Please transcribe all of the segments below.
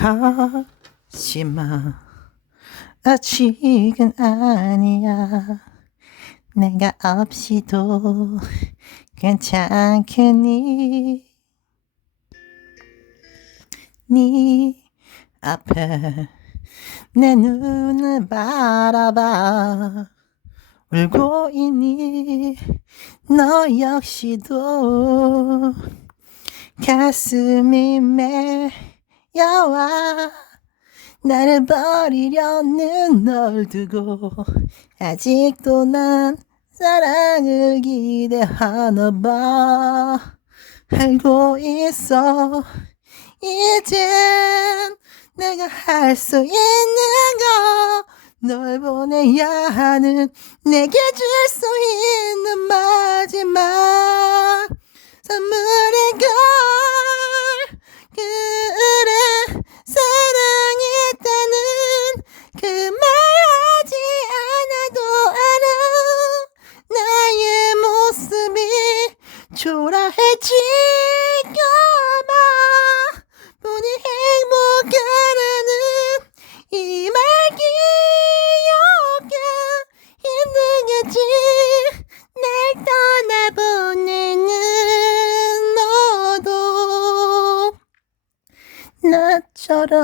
가지마. 아직은 아니야. 내가 없이도 괜찮겠니. 네 앞에 내 눈을 바라봐. 울고 있니? 너 역시도 가슴이 메 여와 나를 버리려는 널 두고 아직도 난 사랑을 기대하나 봐. 알고 있어. 이젠 내가 할 수 있는 거 널 보내야 하는 내게 줄 수 있는 마지막 선물 초라해질까봐 보니 행복하라는 이 말 기억해 힘들겠지. 날 떠나보내는 너도 나처럼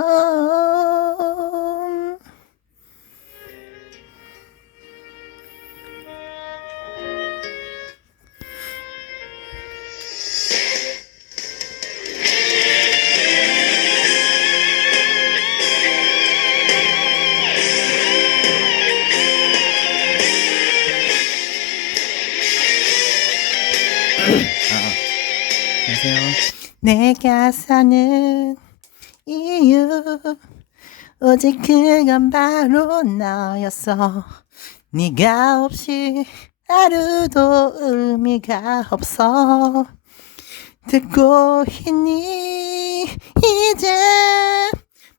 안녕하세요. 내가 사는 이유. 오직 그건 바로 너였어. 네가 없이 하루도 의미가 없어. 듣고 있니? 이제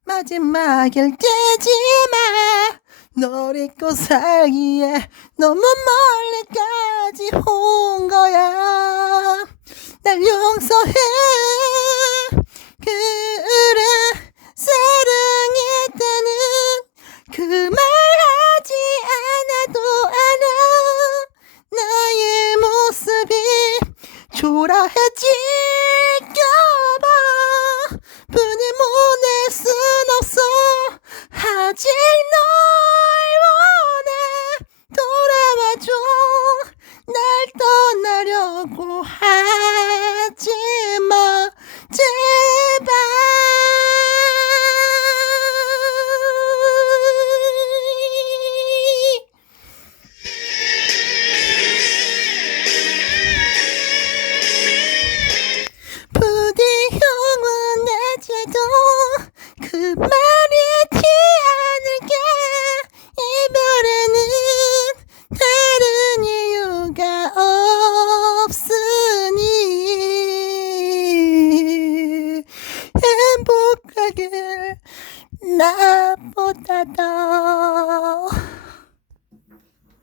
마지막일 때지만 널 잊고 살기에 너무 멀리까지 온 거야 날 용서해. 그래 사랑했다는 그 말 하지 않아도 알아. 나의 모습이 초라해 ラポタト